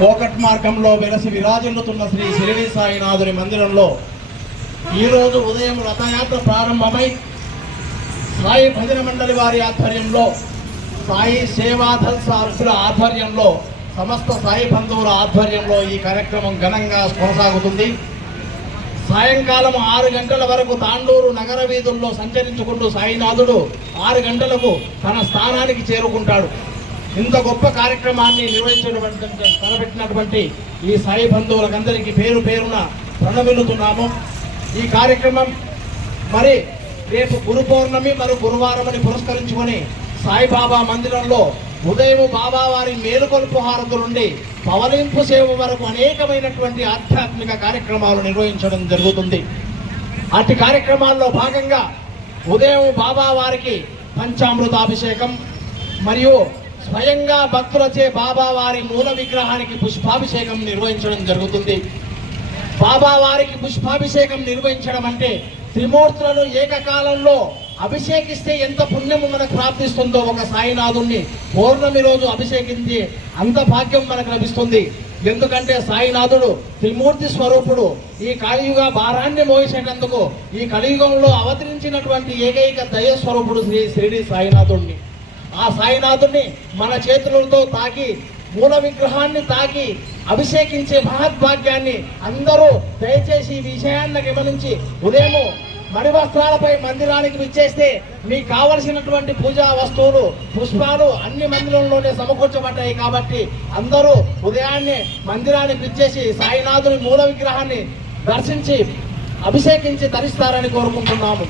పోకట్ మార్గంలో వెలసి విరాజిల్లుతున్న శ్రీ షిరిడి సాయినాథుని మందిరంలో ఈరోజు ఉదయం రథయాత్ర ప్రారంభమై సాయి భజన మండలి వారి ఆధ్వర్యంలో, సాయి సేవాదల్ సారథుల ఆధ్వర్యంలో, సమస్త సాయి బంధువుల ఆధ్వర్యంలో ఈ కార్యక్రమం ఘనంగా కొనసాగుతుంది. సాయంకాలం 6 గంటల వరకు తాండూరు నగర వీధుల్లో సంచరించుకుంటూ సాయినాథుడు 6 గంటలకు తన స్థానానికి చేరుకుంటాడు. ఇంత గొప్ప కార్యక్రమాన్ని తలపెట్టినటువంటి ఈ సాయి బంధువులకందరికీ పేరు పేరున ప్రణమిల్లుతున్నాము. ఈ కార్యక్రమం మరి రేపు గురు పౌర్ణమి మరియు గురువారం అని పురస్కరించుకొని సాయిబాబా మందిరంలో ఉదయం బాబా వారి మేలుకొలుపు హారతుల నుండి పవలింపు సేవ వరకు అనేకమైనటువంటి ఆధ్యాత్మిక కార్యక్రమాలు నిర్వహించడం జరుగుతుంది. అట్టి కార్యక్రమాల్లో భాగంగా ఉదయం బాబా వారికి పంచామృతాభిషేకం మరియు స్వయంగా భక్తులచే బాబా వారి మూల విగ్రహానికి పుష్పాభిషేకం నిర్వహించడం జరుగుతుంది. బాబా వారికి పుష్పాభిషేకం నిర్వహించడం అంటే త్రిమూర్తులను ఏకకాలంలో అభిషేకిస్తే ఎంత పుణ్యము మనకు ప్రాప్తిస్తుందో, ఒక సాయినాథుణ్ణి పౌర్ణమి రోజు అభిషేకించి అంత భాగ్యం మనకు లభిస్తుంది. ఎందుకంటే సాయినాథుడు త్రిమూర్తి స్వరూపుడు. ఈ కలియుగ భారాన్ని మోసేటందుకు ఈ కలియుగంలో అవతరించినటువంటి ఏకైక దయ స్వరూపుడు శ్రీ షిరిడి సాయినాథుడిని. ఆ సాయినాథుడిని మన చేతులతో తాకి, మూల విగ్రహాన్ని తాకి అభిషేకించే మహద్భాగ్యాన్ని అందరూ దయచేసి ఈ విషయాన్ని గమనించి ఉదయం మడి వస్త్రాలపై మందిరానికి విచ్చేస్తే మీకు కావలసినటువంటి పూజా వస్తువులు, పుష్పాలు అన్ని మందిరంలోనే సమకూర్చబడ్డాయి. కాబట్టి అందరూ ఉదయాన్నే మందిరానికి విచ్చేసి సాయినాథుని మూల విగ్రహాన్ని దర్శించి అభిషేకించి తరిస్తారని కోరుకుంటున్నాము.